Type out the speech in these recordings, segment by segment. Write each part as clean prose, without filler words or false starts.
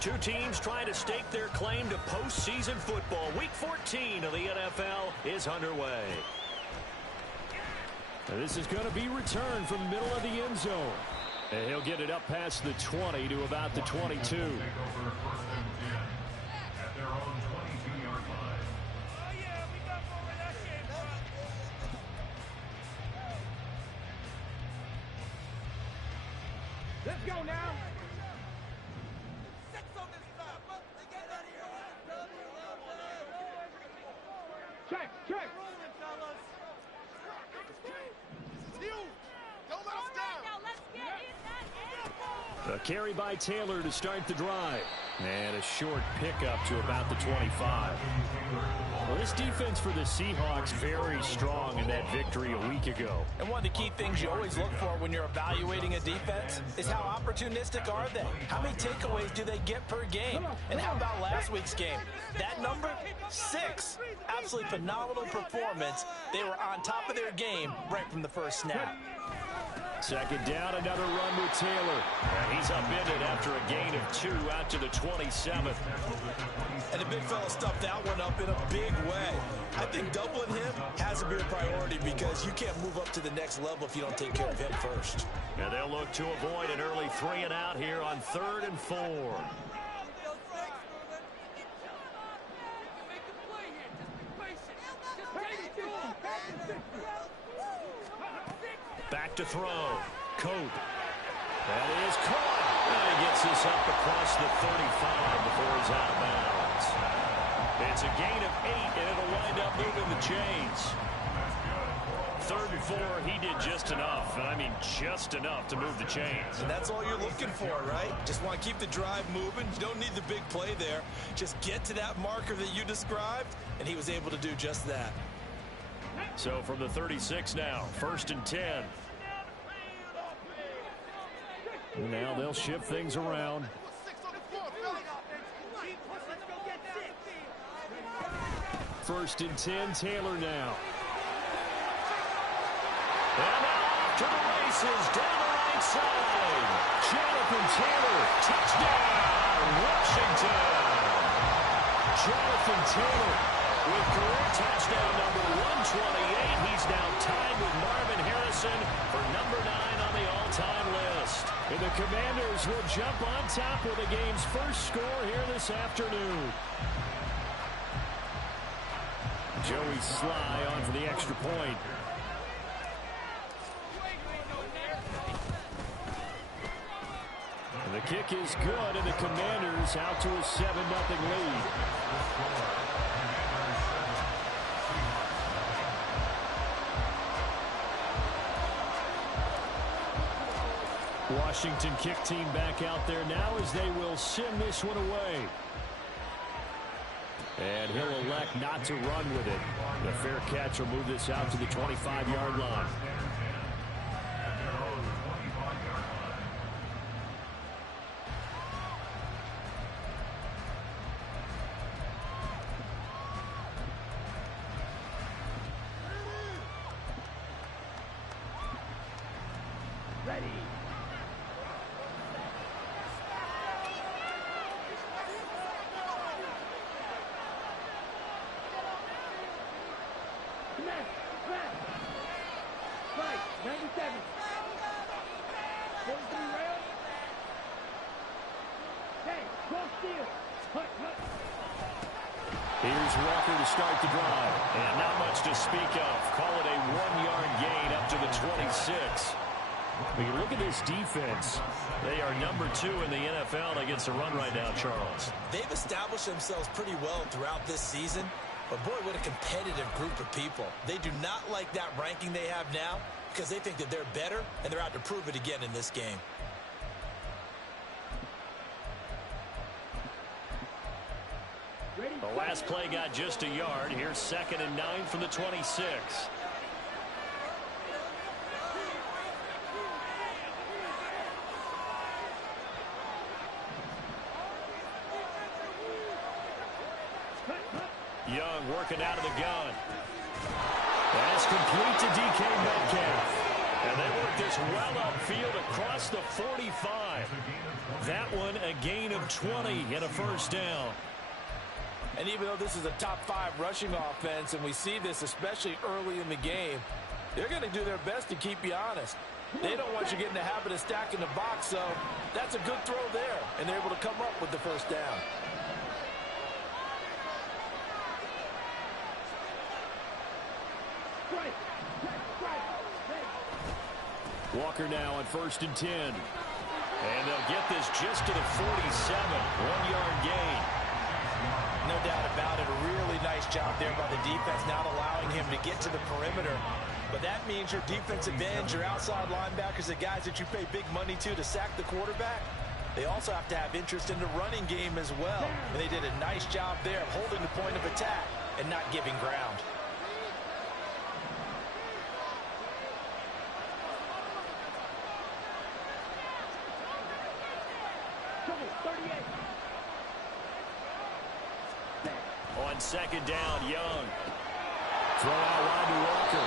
Two teams trying to stake their claim to postseason football. Week 14 of the NFL is underway. This is going to be returned from the middle of the end zone. And he'll get it up past the 20 to about the 22. Let's go now. Check. A carry by Taylor to start the drive. And a short pickup to about the 25. Well, this defense for the Seahawks very strong in that victory a week ago. And one of the key things you always look for when you're evaluating a defense is how opportunistic are they? How many takeaways do they get per game? And how about last week's game? That number, 6. Absolutely phenomenal performance. They were on top of their game right from the first snap. Second down, another run with Taylor. And he's upended after a gain of 2 out to the 27th. And the big fella stuffed that one up in a big way. I think doubling him has to be a priority because you can't move up to the next level if you don't take care of him first. And they'll look to avoid an early 3 and out here on 3rd and 4. Back to throw. Cope. That is caught. And he gets this up across the 35 before he's out of bounds. It's a gain of 8, and it'll wind up moving the chains. 3rd and 4, he did just enough, and I mean just enough to move the chains. And that's all you're looking for, right? Just want to keep the drive moving. You don't need the big play there. Just get to that marker that you described, and he was able to do just that. So from the 36 now, 1st and 10. Now they'll shift things around. 1st and 10, Taylor now. And off to the races, down the right side. Jonathan Taylor, touchdown, Washington. Jonathan Taylor with career touchdown number 128. He's now tied with Marvin Harrison for number 9 on the all-time list. And the Commanders will jump on top with the game's first score here this afternoon. Joey Sly on for the extra point. And the kick is good, and the Commanders out to a 7-0 lead. Washington kick team back out there now as they will send this one away. And he'll elect not to run with it. The fair catch will move this out to the 25-yard line. Ready. Right, 97. 43 rails. Hey, cross field. Hut. Here's Walker to start the drive. And not much to speak of. Call it a 1-yard gain up to the 26. We can look at this defense. They are number 2 in the NFL against the run right now, Charles. They've established themselves pretty well throughout this season. But boy, what a competitive group of people. They do not like that ranking they have now because they think that they're better, and they're out to prove it again in this game. The last play got just a yard. Here's 2nd and 9 from the 26. Young working out of the gun. That's complete to DK Metcalf. And they work this well upfield across the 45. That one a gain of 20 and a first down. And even though this is a top 5 rushing offense, and we see this especially early in the game, they're going to do their best to keep you honest. They don't want you getting the habit of stacking the box, so that's a good throw there, and they're able to come up with the first down. Walker now on 1st and 10. And they'll get this just to the 47. 1-yard gain. No doubt about it. A really nice job there by the defense, not allowing him to get to the perimeter. But that means your defensive ends, your outside linebackers, the guys that you pay big money to sack the quarterback, they also have to have interest in the running game as well. And they did a nice job there of holding the point of attack and not giving ground. On 2nd down, Young. Throw out wide to Walker.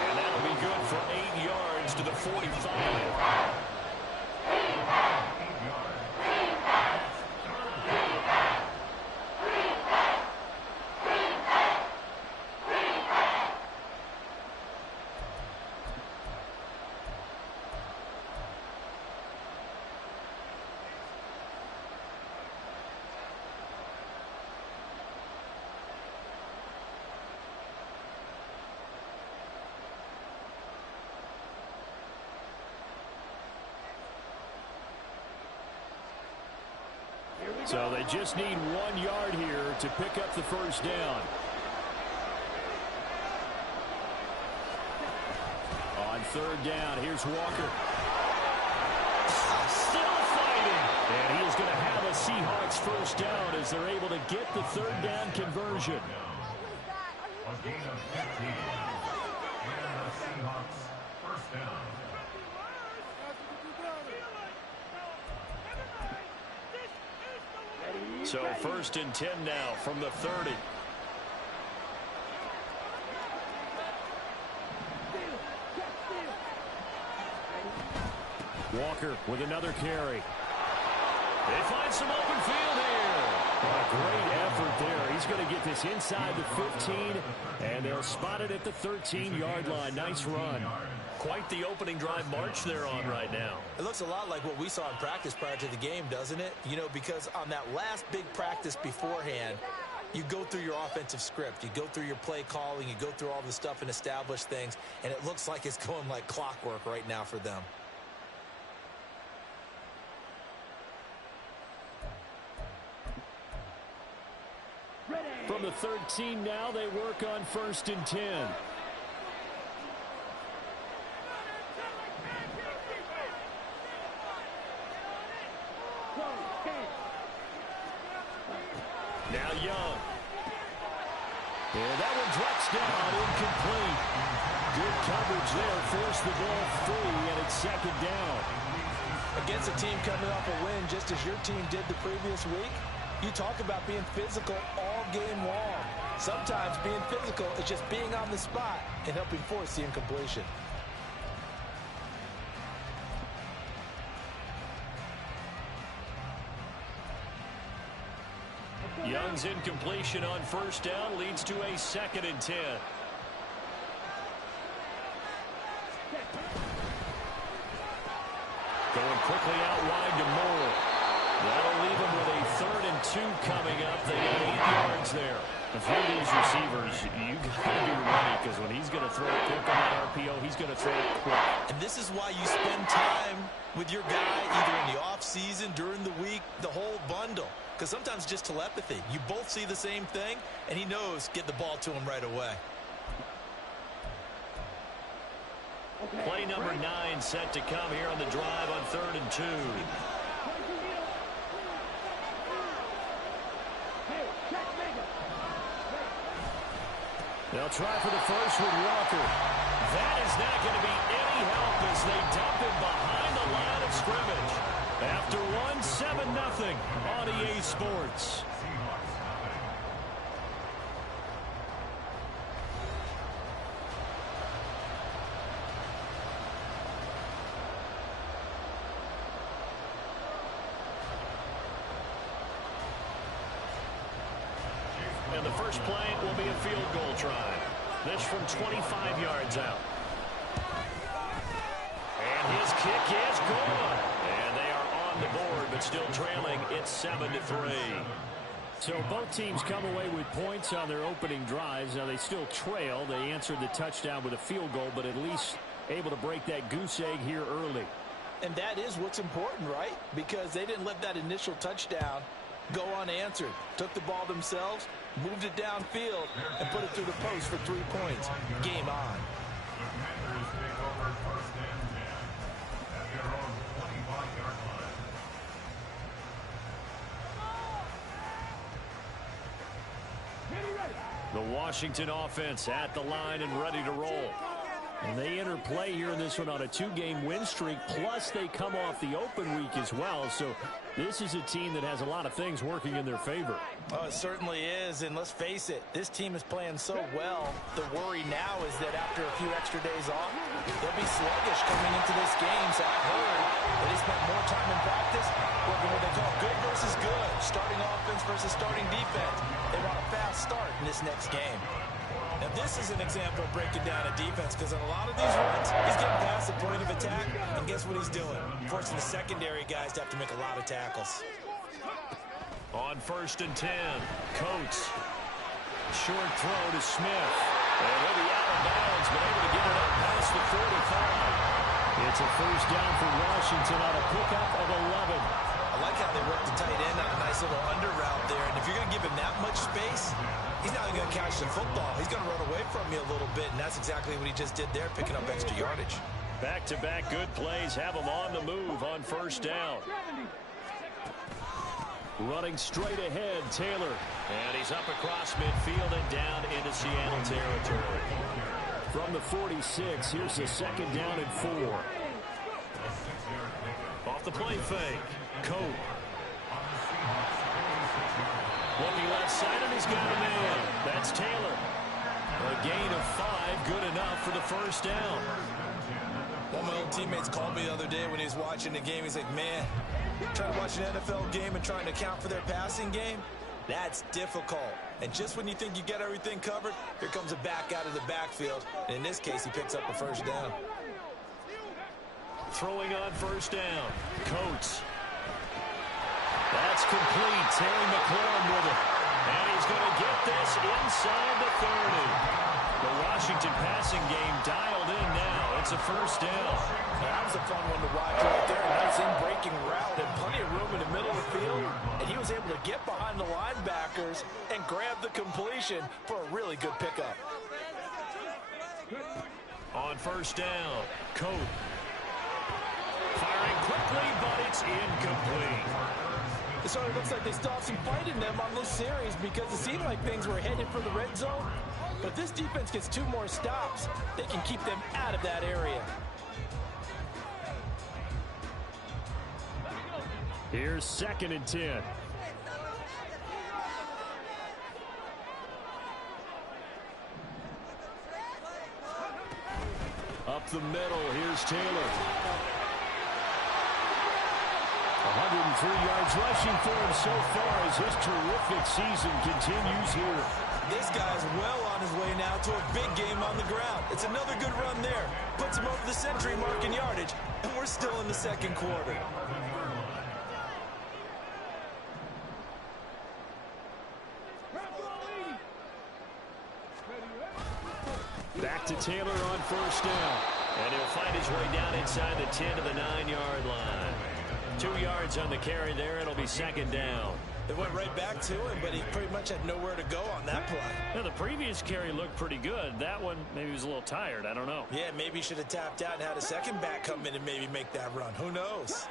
And that'll be good for 8 yards to the 45. So they just need 1 yard here to pick up the first down. On 3rd down, here's Walker. Still fighting. And he is going to have a Seahawks first down as they're able to get the 3rd down conversion. A gain of 15. And the Seahawks first down. So 1st and 10 now from the 30. Walker with another carry. They find some open field here. A great effort there. He's going to get this inside the 15, and they'll spot it at the 13-yard line. Nice run. Quite the opening drive march they're on right now. It looks a lot like what we saw in practice prior to the game, doesn't it? You know, because on that last big practice beforehand, you go through your offensive script. You go through your play calling. You go through all the stuff and establish things. And it looks like it's going like clockwork right now for them. From the 13 now, they work on 1st and 10. Now Young. And that one drops down, incomplete. Good coverage there, forced the ball free, and it's 2nd down. Against a team coming off a win, just as your team did the previous week, you talk about being physical all game long. Sometimes being physical is just being on the spot and helping force the incompletion. Young's incompletion on 1st down leads to a 2nd and 10. Going quickly out wide to Moore. That'll leave him with a 3rd and 2 coming up. They got 8 yards there. If you're these receivers, you got to be ready, because when he's going to throw it quick on that RPO, he's going to throw it quick. And this is why you spend time with your guy either in the offseason, during the week, the whole bundle. Because sometimes just telepathy. You both see the same thing, and he knows get the ball to him right away. Play number 9 set to come here on the drive on 3rd and 2. They'll try for the first with Walker. That is not going to be any help as they dump him behind the line of scrimmage. After 1-7-0 on EA Sports. And the first play will be a field goal try. This from 25 yards out. And his kick is good. And they are on the board, but still trailing. It's 7-3. So both teams come away with points on their opening drives. Now they still trail. They answered the touchdown with a field goal, but at least able to break that goose egg here early. And that is what's important, right? Because they didn't let that initial touchdown go unanswered. Took the ball themselves, moved it downfield, and put it through the post for 3 points. Game on. Commanders take over first and 10 at their own 25-yard line. The Washington offense at the line and ready to roll. And they enter play here in this one on a 2-game win streak, plus they come off the open week as well. So this is a team that has a lot of things working in their favor. Oh, it certainly is, and let's face it, this team is playing so well. The worry now is that after a few extra days off, they'll be sluggish coming into this game. So I've heard that they spent more time in practice working what they call good versus good, starting offense versus starting defense. They want a fast start in this next game. Now, this is an example of breaking down a defense, because in a lot of these runs, he's getting past the point of attack, and guess what he's doing? Forcing the secondary guys to have to make a lot of tackles. On 1st and 10, Coates. Short throw to Smith. And he'll be out of bounds, but able to get it up past the 45. It's a first down for Washington on a pickup of 11. I like how they work the tight end on a nice little under route there, and if you're going to give him that much space, he's not going to catch the football. He's going to run away from you a little bit, and that's exactly what he just did there, picking up extra yardage. Back-to-back good plays have him on the move on first down. Running straight ahead, Taylor. And he's up across midfield and down into Seattle territory. From the 46, here's the second down and 4. Off the play fake, Cope. Looking left side, and he's got a man. That's Taylor. A gain of 5, good enough for the first down. One of my old teammates called me the other day when he was watching the game. He's like, man, trying to watch an NFL game and trying to account for their passing game, that's difficult. And just when you think you get everything covered, here comes a back out of the backfield. And in this case, he picks up a first down. Throwing on first down, Coates. That's complete. Terry McLaurin with it. And he's going to get this inside the 30. The Washington passing game dialed in now. It's a first down. That was a fun one to watch right there. Nice in-breaking route and plenty of room in the middle of the field. And he was able to get behind the linebackers and grab the completion for a really good pickup. On first down, Cope. Firing quickly, but it's incomplete. It sort of looks like they still have some fight in them on this series, because it seemed like things were headed for the red zone. But if this defense gets 2 more stops, they can keep them out of that area. Here's 2nd and 10. Up the middle, here's Taylor. 103 yards rushing for him so far as his terrific season continues here. This guy's well on his way now to a big game on the ground. It's another good run there. Puts him over the century mark in yardage, and we're still in the second quarter. Back to Taylor on first down. And he'll find his way down inside the 10 to the 9-yard line. 2 yards on the carry there. It'll be second down. They went right back to him, but he pretty much had nowhere to go on that play. Now, the previous carry looked pretty good. That one, maybe he was a little tired. I don't know. Yeah, maybe he should have tapped out and had a second back come in and maybe make that run. Who knows?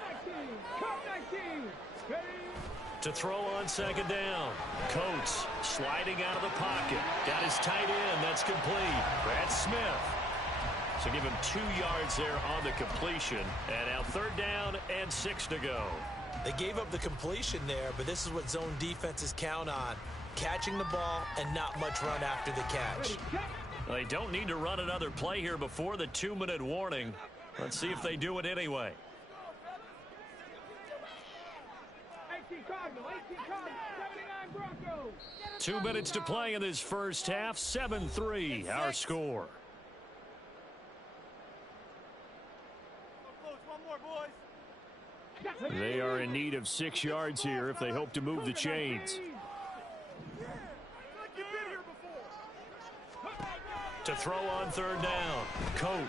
To throw on second down. Coates sliding out of the pocket. Got his tight end. That's complete. Brad Smith. So give him 2 yards there on the completion. And now 3rd down and 6 to go. They gave up the completion there, but this is what zone defenses count on. Catching the ball and not much run after the catch. Well, they don't need to run another play here before the 2-minute warning. Let's see if they do it anyway. 18 Cardinal, 79 Broncos. 2 minutes to play in this first half. 7-3, our score. They are in need of 6 yards here if they hope to move the chains. To throw on third down. Coat.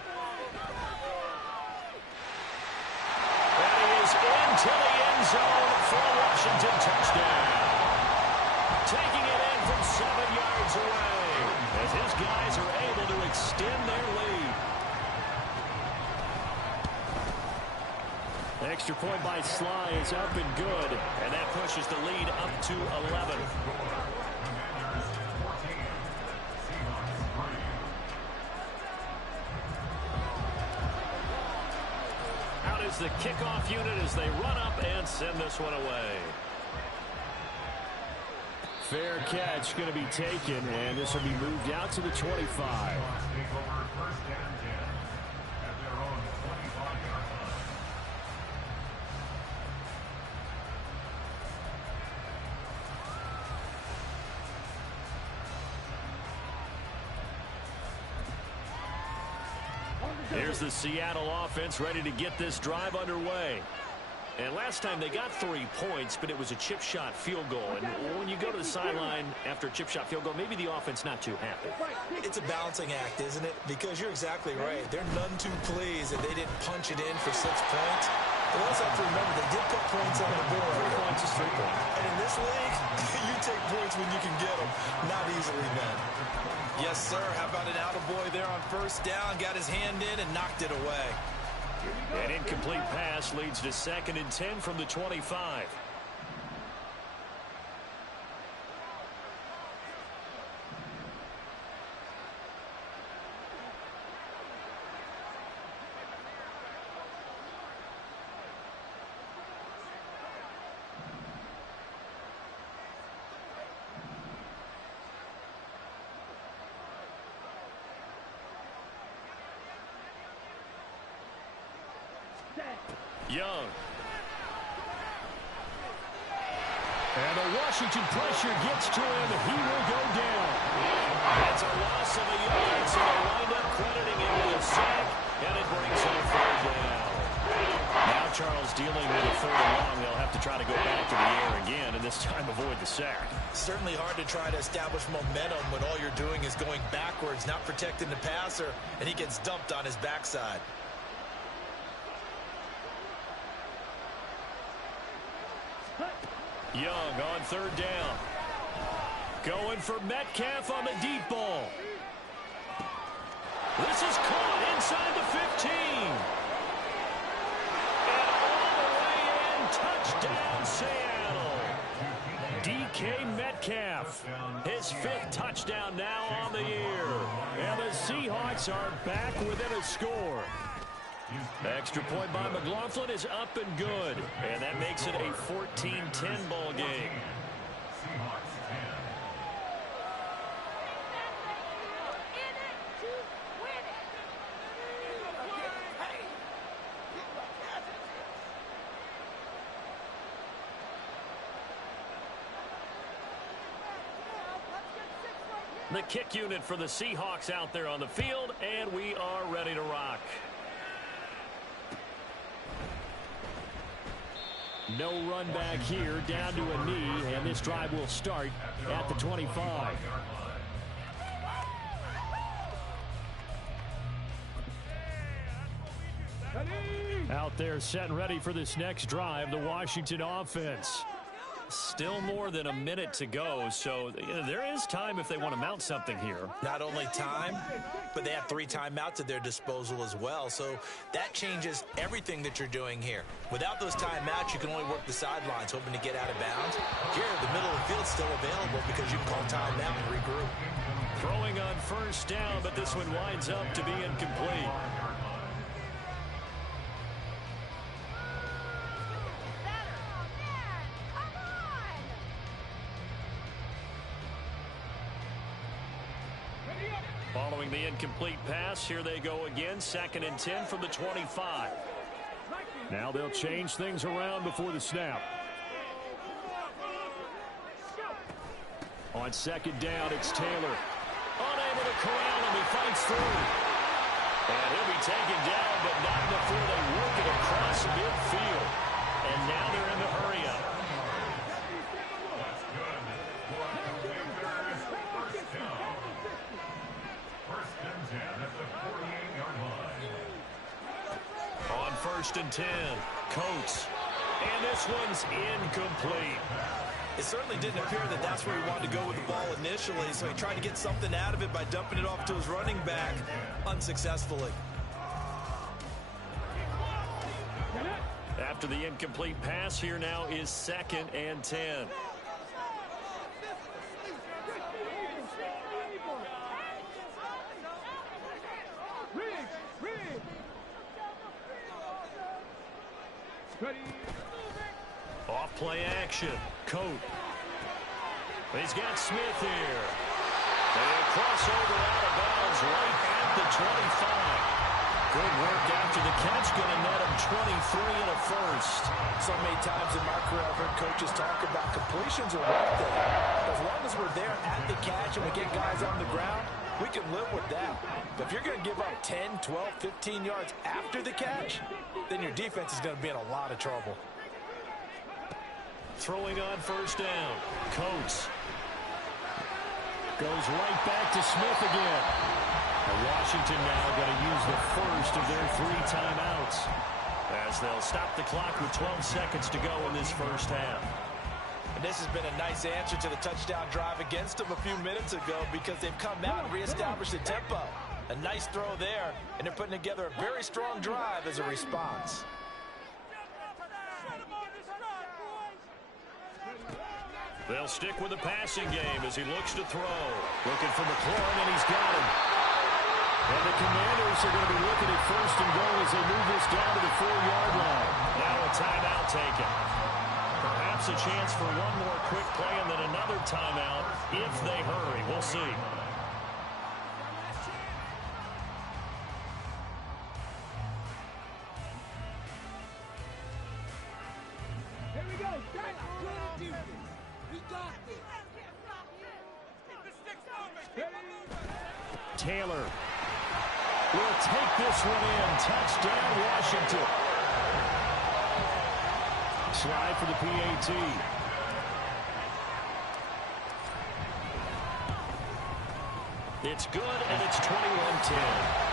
And he is into the end zone for a Washington touchdown. Taking it in from 7 yards away as his guys are able to extend their lead. The extra point by Sly is up and good, and that pushes the lead up to 11. Out is the kickoff unit as they run up and send this one away. Fair catch going to be taken, and this will be moved out to the 25. Here's the Seattle offense ready to get this drive underway. And last time they got 3 points, but it was a chip shot field goal. And when you go to the sideline after a chip shot field goal, maybe the offense not too happy. It's a balancing act, isn't it? Because you're exactly right. They're none too pleased that they didn't punch it in for 6 points. But also have to remember, they did put points on the board. 3 points is 3 points. And in this league, you take points when you can get them. Not easily done. Yes, sir. How about an attaboy there on first down? Got his hand in and knocked it away. An incomplete pass leads to 2nd and 10 from the 25. Young. And the Washington pressure gets to him. He will go down. That's a loss of a yard, so they wind up crediting him with a sack, and it brings him a 3rd down. Now Charles dealing with a 3rd and long. They'll have to try to go back to the air again, and this time avoid the sack. Certainly hard to try to establish momentum when all you're doing is going backwards, not protecting the passer, and he gets dumped on his backside. Young on 3rd down. Going for Metcalf on the deep ball. This is caught inside the 15. And all the way in. Touchdown, Seattle. DK Metcalf. His 5th touchdown now on the year. And the Seahawks are back within a score. Extra point by McLaughlin is up and good. And that makes it a 14-10 ball game. The kick unit for the Seahawks out there on the field, and we are ready to rock. No run back here, down to a knee, and this drive will start at the 25. Out there set and ready for this next drive, the Washington offense. Still more than a minute to go, so there is time if they want to mount something here. Not only time, but they have 3 timeouts at their disposal as well, so that changes everything that you're doing here. Without those timeouts, you can only work the sidelines, hoping to get out of bounds. Here, the middle of the field's still available because you can call timeout and regroup. Throwing on first down, but this one winds up to be incomplete. Following the incomplete pass, here they go again. 2nd and 10 from the 25. Now they'll change things around before the snap. On second down, it's Taylor. Unable to corral him. He fights through. And he'll be taken down, but not before they work it across midfield. And now they're in the hurry-up. That's good. For the Raiders, first down. First and 10 at the 48-yard line. On first and 10, Coates. And this one's incomplete. It certainly didn't appear that that's where he wanted to go with the ball initially, so he tried to get something out of it by dumping it off to his running back unsuccessfully. After the incomplete pass, here now is second and 10. Off play action. Coat. He's got Smith here. And a crossover out of bounds right at the 25. Good work after the catch. Going to net him 23 and a first. So many times in my career I've heard coaches talk about completions are one thing. As long as we're there at the catch and we get guys on the ground, we can live with that. But if you're going to give up 10, 12, 15 yards after the catch, then your defense is going to be in a lot of trouble. Throwing on first down. Coates. Goes right back to Smith again. And Washington now going to use the first of their 3 timeouts, as they'll stop the clock with 12 seconds to go in this first half. And this has been a nice answer to the touchdown drive against them a few minutes ago, because they've come out and reestablished the tempo. A nice throw there, and they're putting together a very strong drive as a response. They'll stick with the passing game as he looks to throw. Looking for McLaurin, and he's got him. And the Commanders are going to be looking at first and goal as they move this down to the 4-yard line. Now a timeout taken. Perhaps a chance for one more quick play and then another timeout if they hurry. We'll see. Here we go. We got this. Taylor will take this one in. Touchdown, Washington. Slide for the PAT. It's good, and it's 21-10.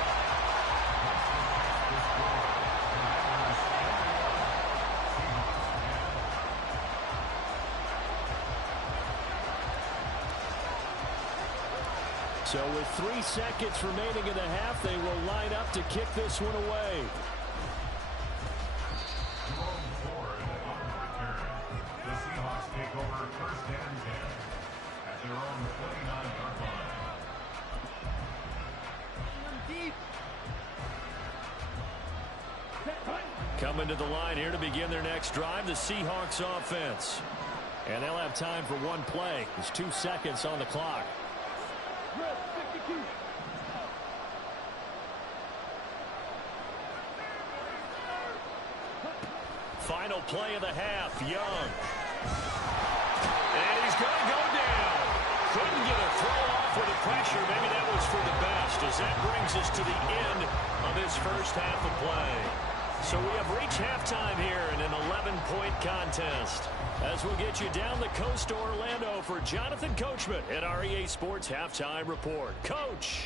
So with 3 seconds remaining in the half, they will line up to kick this one away. Jerome Ford on return. The Seahawks take over first and 10 at their own 49-yard line. Coming to the line here to begin their next drive, the Seahawks offense. And they'll have time for one play. There's 2 seconds on the clock. Final play of the half, Young. And he's going to go down. Couldn't get a throw off with the pressure. Maybe that was for the best, as that brings us to the end of this first half of play. So we have reached halftime here in an 11-point contest, as we'll get you down the coast to Orlando for Jonathan Coachman at our EA Sports Halftime Report. Coach.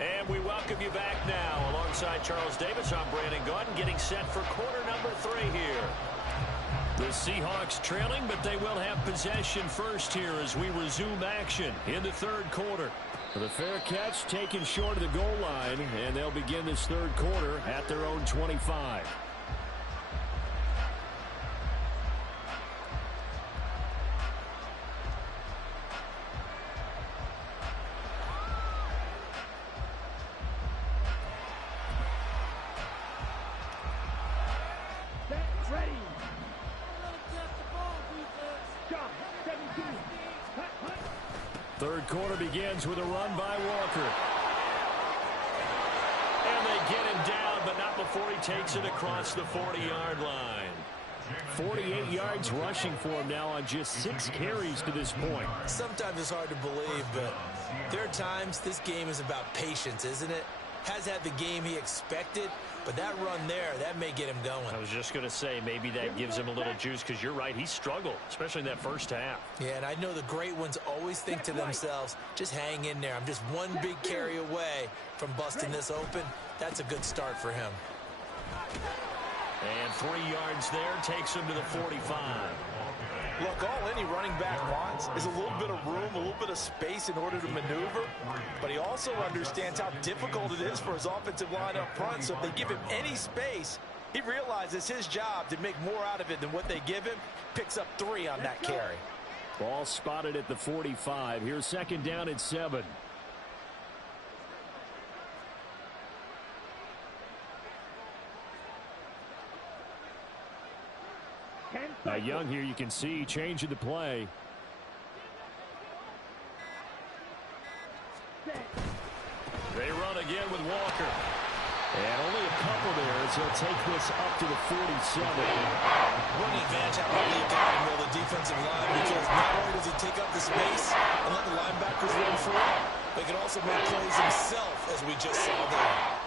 And we welcome you back now. Alongside Charles Davis, I'm Brandon Gaudin, getting set for quarter number 3 here. The Seahawks trailing, but they will have possession first here as we resume action in the third quarter. The fair catch taken short of the goal line, and they'll begin this third quarter at their own 25. Ready. Jump. 17. Hut, hut. Third quarter begins with a run by Walker. And they get him down, but not before he takes it across the 40-yard line. 48 yards rushing for him now on just 6 carries to this point. Sometimes it's hard to believe, but there are times this game is about patience, isn't it? Has had the game he expected, but that run there, that may get him going. I was just going to say, maybe that gives him a little juice, because you're right, he struggled, especially in that first half. Yeah, and I know the great ones always think to themselves, just hang in there. I'm just one big carry away from busting this open. That's a good start for him. And 3 yards there takes him to the 45. Look, all any running back wants is a little bit of room, a little bit of space in order to maneuver, but he also understands how difficult it is for his offensive line up front, so if they give him any space, he realizes his job to make more out of it than what they give him, picks up 3 on that carry. Ball spotted at the 45. Here's second down and 7. Now Young here, you can see, changing the play. They run again with Walker. And only a couple there as he'll take this up to the 47. What an advantage how early you got him with the defensive line, because not only does he take up the space and let the linebackers run free, but he can also make plays himself, as we just saw there.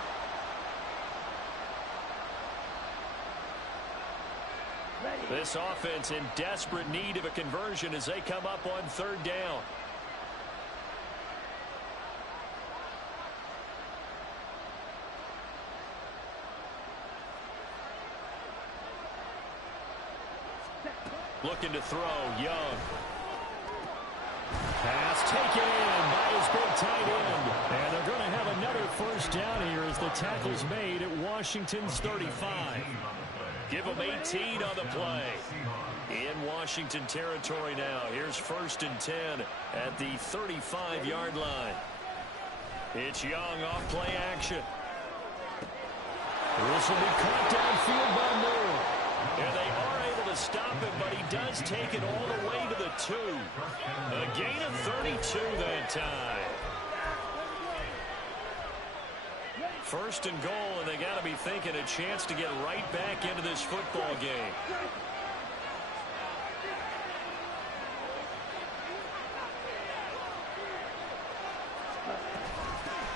This offense in desperate need of a conversion as they come up on third down. Looking to throw, Young. Pass taken in by his big tight end. And they're going to have another first down here as the tackle's made at Washington's 35. Give them 18 on the play. In Washington territory now. Here's first and 10 at the 35-yard line. It's Young off play action. This will be caught downfield by Moore. And they are able to stop him, but he does take it all the way to the 2. A gain of 32 that time. First and goal, and they got to be thinking a chance to get right back into this football game.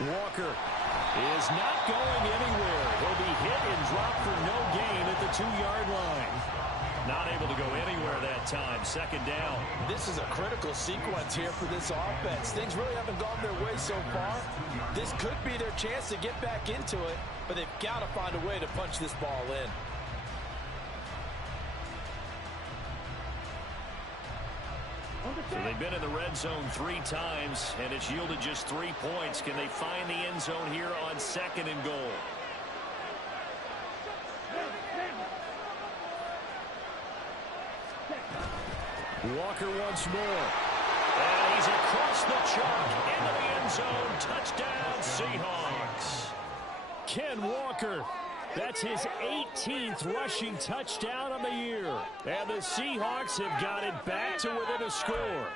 Walker is not going anywhere. He'll be hit and dropped for no gain at the 2-yard line. Not able to go anywhere that time. Second down. This is a critical sequence here for this offense. Things really haven't gone their way so far. This could be their chance to get back into it, but they've got to find a way to punch this ball in. So they've been in the red zone 3 times, and it's yielded just 3 points. Can they find the end zone here on second and goal? Walker once more. And he's across the chalk into the end zone. Touchdown, Seahawks. Ken Walker. That's his 18th rushing touchdown of the year. And the Seahawks have got it back to within a score.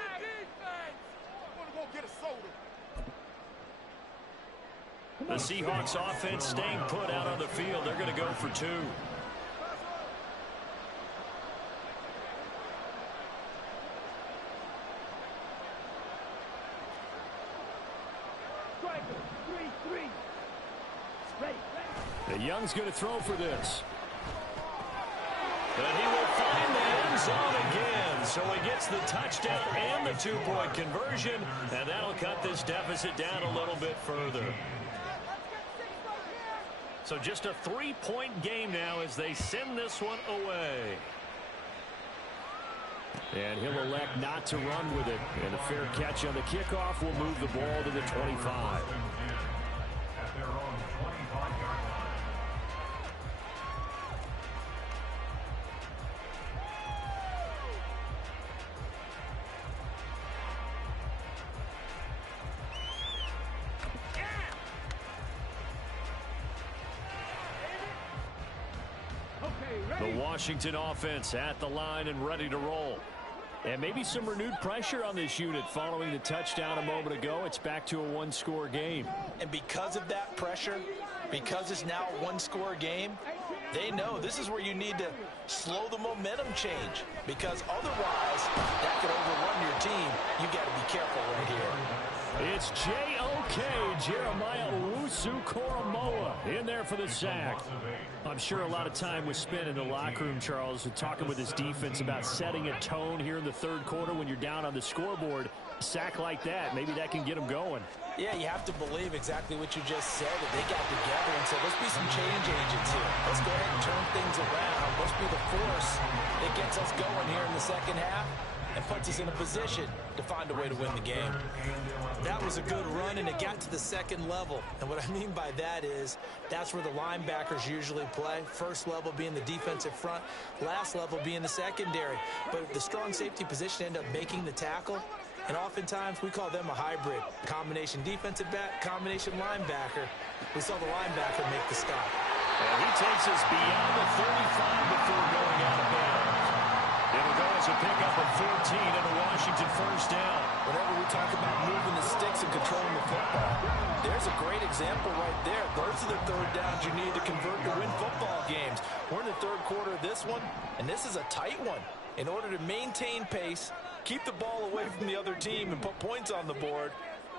The Seahawks offense staying put out on the field. They're going to go for 2. And Young's going to throw for this. And he will find the end zone again. So he gets the touchdown and the 2-point conversion. And that'll cut this deficit down a little bit further. So just a 3-point game now as they send this one away. And he'll elect not to run with it. And a fair catch on the kickoff will move the ball to the 25. At their own 25-yard line. The Washington offense at the line and ready to roll. And maybe some renewed pressure on this unit following the touchdown a moment ago. It's back to a one-score game. And because of that pressure, because it's now a one-score game, they know this is where you need to slow the momentum change, because otherwise that could overrun your team. You got to be careful right here. It's J.O.K. Jeremiah Owusu-Koramoah in there for the sack. I'm sure a lot of time was spent in the locker room, Charles, and talking with his defense about setting a tone here in the third quarter when you're down on the scoreboard. A sack like that, maybe that can get them going. Yeah, you have to believe exactly what you just said, that they got together and said, let's be some change agents here. Let's go ahead and turn things around. Let's be the force that gets us going here in the second half and puts us in a position to find a way to win the game. That was a good run, and it got to the second level. And what I mean by that is that's where the linebackers usually play. First level being the defensive front, last level being the secondary. But the strong safety position ended up making the tackle. And oftentimes, we call them a hybrid. Combination defensive back, combination linebacker. We saw the linebacker make the stop. And he takes us beyond the 35 before going out of bounds. It'll go as a pickup of 14 and a Washington first down. Whenever we talk about moving the sticks and controlling the football, there's a great example right there. Those are the third downs you need to convert to win football games. We're in the third quarter of this one, and this is a tight one. In order to maintain pace, keep the ball away from the other team, and put points on the board,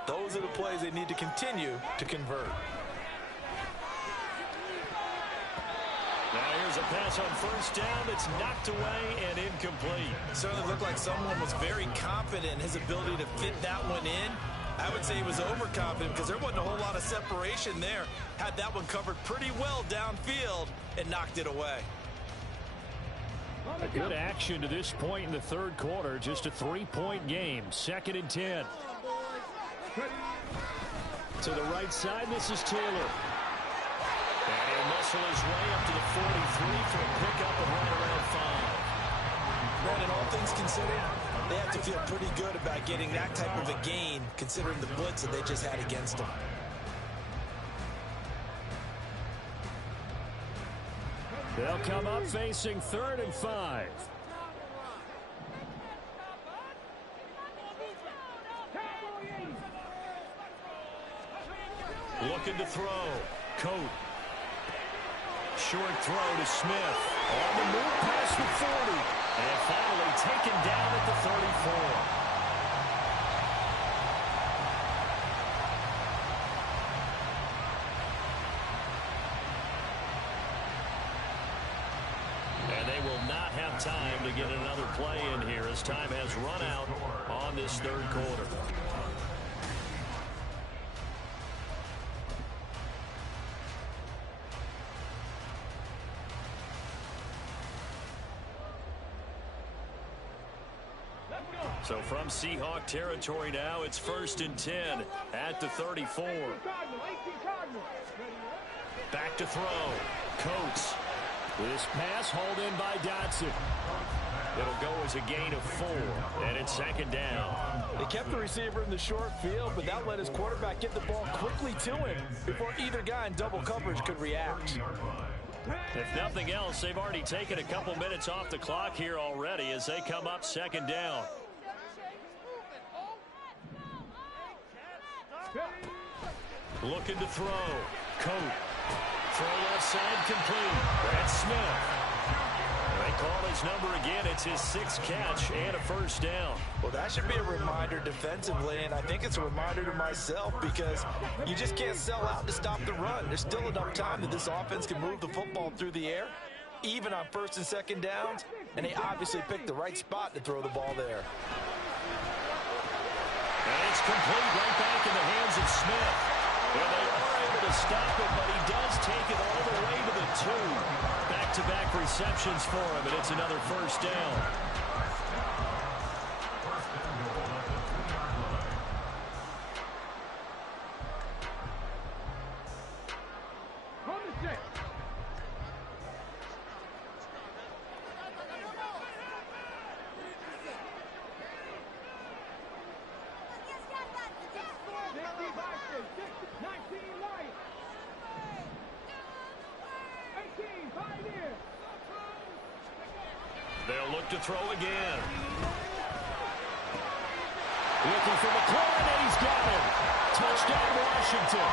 those are the plays they need to continue to convert. Now here's a pass on first down that's knocked away and incomplete. It certainly looked like someone was very confident in his ability to fit that one in. I would say he was overconfident because there wasn't a whole lot of separation there. Had that one covered pretty well downfield and knocked it away. A good action to this point in the third quarter. Just a 3-point game. 2nd and 10. To the right side, this is Taylor. And he'll muscle his way up to the 43 for a pickup of right around 5. Brandon, all things considered, they have to feel pretty good about getting that type of a gain, considering the blitz that they just had against them. They'll come up facing 3rd and 5. Looking to throw. Coat. Short throw to Smith. On the move past the 40. And finally taken down at the 34. Time to get another play in here as time has run out on this third quarter. So from Seahawk territory now, it's 1st and 10 at the 34. Back to throw. Coates. This pass hauled in by Dotson. It'll go as a gain of 4, and it's 2nd down. They kept the receiver in the short field, but that let his quarterback get the ball quickly to him before either guy in double coverage could react. If nothing else, they've already taken a couple minutes off the clock here already as they come up 2nd down. Looking to throw. Coat. Throw left side complete. Brad Smith. They call his number again. It's his 6th catch and a first down. Well, that should be a reminder defensively, and I think it's a reminder to myself because you just can't sell out to stop the run. There's still enough time that this offense can move the football through the air, even on 1st and 2nd downs, and they obviously picked the right spot to throw the ball there. And it's complete right back in the hands of Smith. And they are able to stop it, but he does take it all the way to the 2. Back-to-back receptions for him, and it's another first down. They'll look to throw again. Looking for McLaurin, and he's got him. Touchdown, Washington.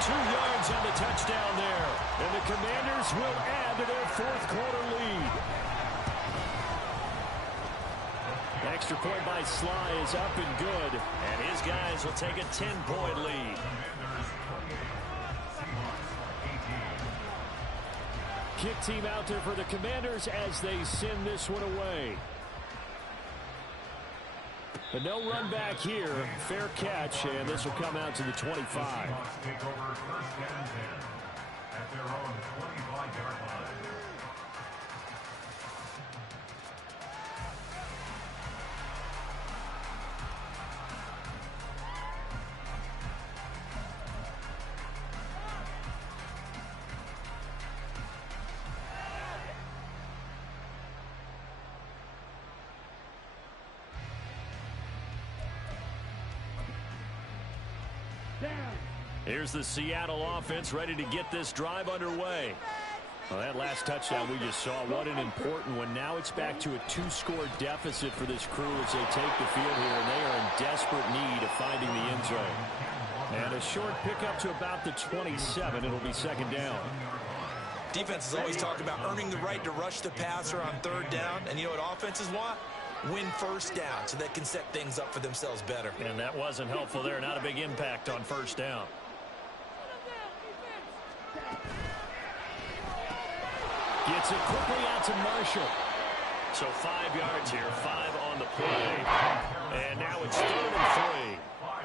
2 yards on the touchdown there. And the Commanders will add to their fourth-quarter lead. Extra point by Sly is up and good. And his guys will take a 10-point lead. Kick team out there for the Commanders as they send this one away. But no run back here. Fair catch, and this will come out to the 25. Take over first and 10 at their own 25-yard line. Here's the Seattle offense ready to get this drive underway. Well, that last touchdown we just saw, what an important one. Now it's back to a 2-score deficit for this crew as they take the field here, and they are in desperate need of finding the end zone. And a short pickup to about the 27. It'll be second down. Defenses always talk about earning the right to rush the passer on third down, and you know what offenses want? Win first down so they can set things up for themselves better. And that wasn't helpful there. Not a big impact on first down. Gets it quickly out to Marshall. So 5 yards here, 5 on the play. And now it's 3rd and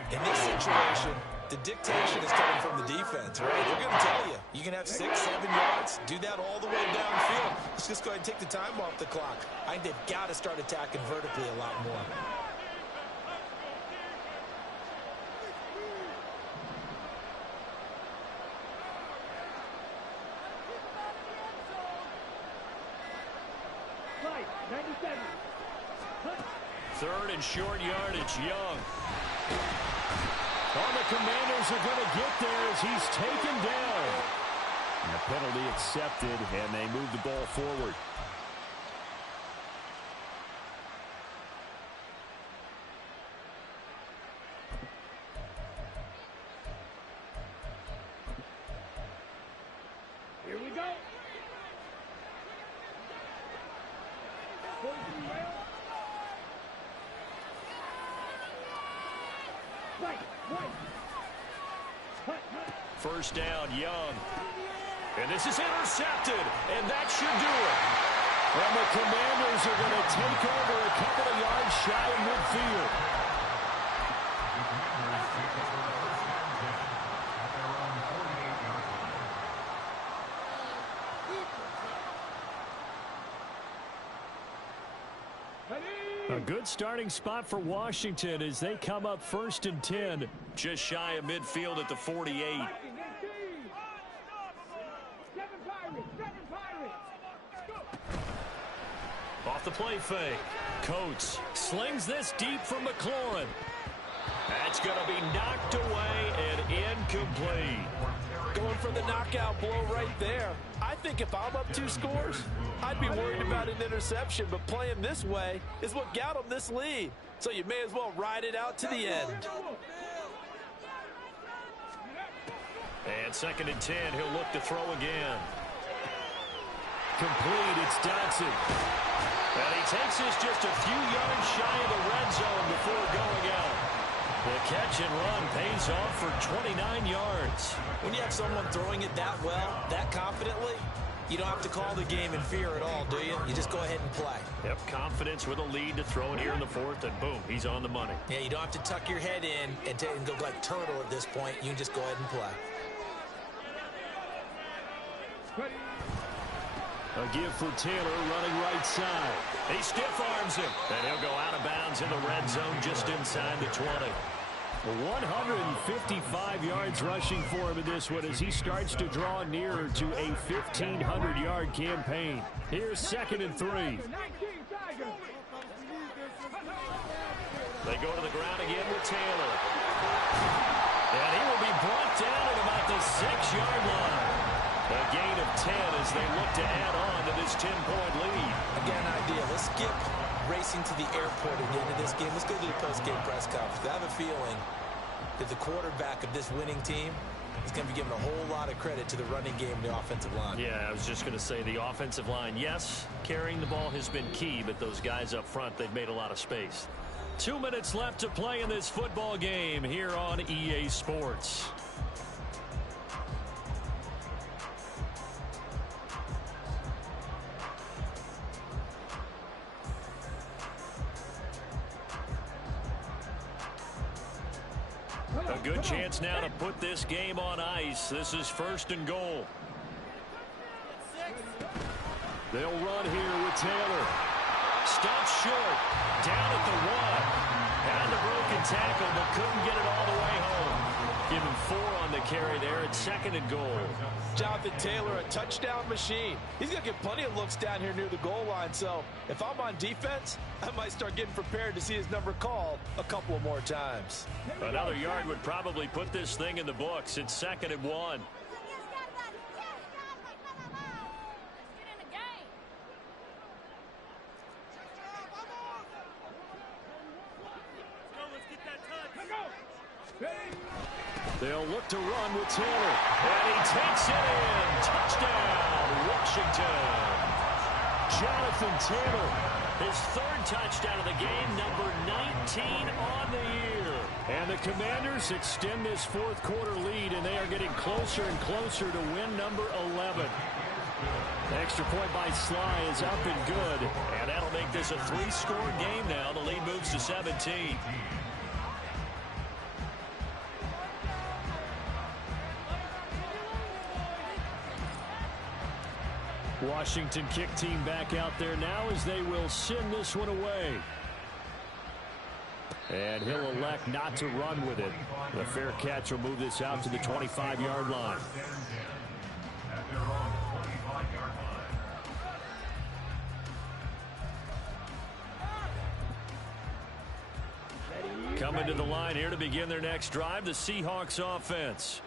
3. In this situation, the dictation is coming from the defense, right? They're going to tell you, you can have 6, 7 yards, do that all the way downfield. Let's just go ahead and take the time off the clock. I think they've got to start attacking vertically a lot more. Right, 97. 3rd and short yardage, Young. Oh, the Commanders are going to get there as he's taken down. And the penalty accepted, and they move the ball forward. Here we go. Right, right. First down, Young. And this is intercepted, and that should do it. And the Commanders are going to take over a couple of yards shy of midfield. A good starting spot for Washington as they come up 1st and 10. Just shy of midfield at the 48. Off the play fake. Coates slings this deep from McLaurin. That's going to be knocked away and incomplete. Going for the knockout blow right there. I think if I'm up 2 scores, I'd be worried about an interception, but playing this way is what got them this lead. So you may as well ride it out to the end. And 2nd and 10, he'll look to throw again. Complete, it's Dotson. And he takes this just a few yards shy of the red zone before going out. The catch and run pays off for 29 yards. When you have someone throwing it that well, that confidently, you don't have to call the game in fear at all, do you? You just go ahead and play. Yep, confidence with a lead to throw it here in the 4th, and boom, he's on the money. Yeah, you don't have to tuck your head in and go like turtle at this point. You can just go ahead and play. A give for Taylor running right side. He stiff arms him, and he'll go out of bounds in the red zone just inside the 20. 155 yards rushing for him in this one as he starts to draw nearer to a 1,500-yard campaign. Here's 2nd and 3. They go to the ground again with Taylor. And he will be brought down at about the 6-yard line. A gain of 10 as they look to add on to this 10-point lead. Again, an idea. Let's skip racing to the airport at the end of this game. Let's go to the post-game press conference. I have a feeling that the quarterback of this winning team is going to be given a whole lot of credit to the running game and the offensive line. Yeah, I was just going to say the offensive line, yes, carrying the ball has been key, but those guys up front, they've made a lot of space. 2 minutes left to play in this football game here on EA Sports. A good chance now to put this game on ice. This is 1st and goal. They'll run here with Taylor. Stopped short. Down at the 1. Had the broken tackle, but couldn't get it all the way home. Give him 4 on the carry there at 2nd and goal. Jonathan Taylor, a touchdown machine. He's going to get plenty of looks down here near the goal line. So if I'm on defense, I might start getting prepared to see his number called a couple of more times. Another yard would probably put this thing in the books. It's 2nd and 1. They'll look to run with Taylor. And he takes it in. Touchdown, Washington. Jonathan Taylor, his 3rd touchdown of the game, number 19 on the year. And the Commanders extend this 4th quarter lead, and they are getting closer and closer to win number 11. The extra point by Sly is up and good. And that'll make this a 3-score game now. The lead moves to 17. Washington kick team back out there now as they will send this one away. And he'll elect not to run with it. The fair catch will move this out to the 25-yard line. Coming to the line here to begin their next drive, the Seahawks offense.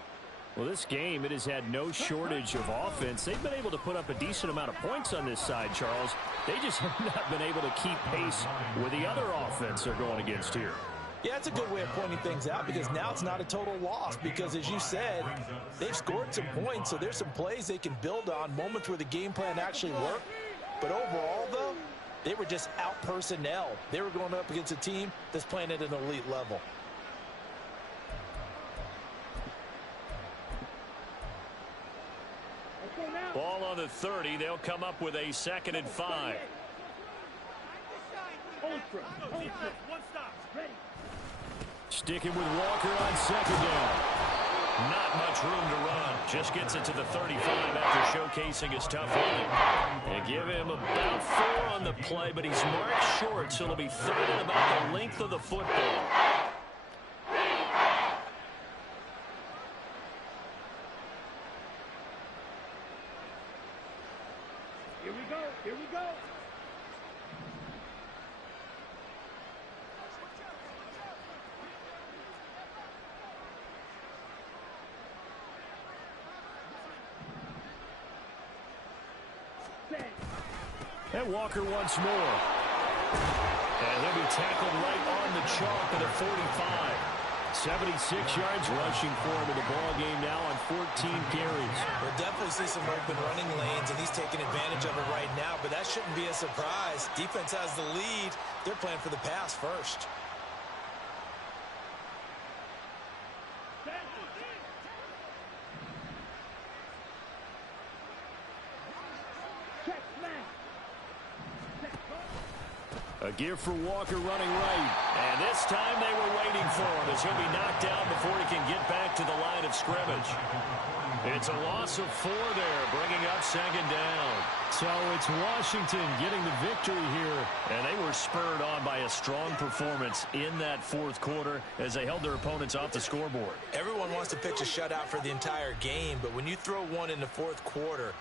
Well, this game, it has had no shortage of offense. They've been able to put up a decent amount of points on this side, Charles. They just have not been able to keep pace with the other offense they're going against here. Yeah, that's a good way of pointing things out because now it's not a total loss because, as you said, they've scored some points, so there's some plays they can build on, moments where the game plan actually worked. But overall, though, they were just out personnel. They were going up against a team that's playing at an elite level. Ball on the 30. They'll come up with a 2nd and 5. Sticking with Walker on 2nd down. Not much room to run. Just gets it to the 35 after showcasing his tough running. They give him about 4 on the play, but he's marked short, so it'll be 3rd and about the length of the football. Here we go. Here we go. And Walker once more. And he'll be tackled right on the chalk at the 45. 76 yards rushing for him in the ball game now on 14 carries. We'll definitely see some open running lanes, and he's taking advantage of it right now, but that shouldn't be a surprise. Defense has the lead. They're playing for the pass first. A gear for Walker running right. And this time they were waiting for him as he'll be knocked down before he can get back to the line of scrimmage. It's a loss of 4 there, bringing up 2nd down. So it's Washington getting the victory here. And they were spurred on by a strong performance in that 4th quarter as they held their opponents off the scoreboard. Everyone wants to pitch a shutout for the entire game, but when you throw one in the 4th quarter,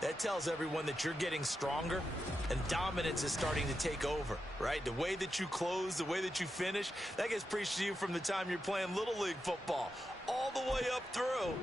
that tells everyone that you're getting stronger and dominance is starting to take over, right? The way that you close, the way that you finish, that gets preached to you from the time you're playing Little League football all the way up through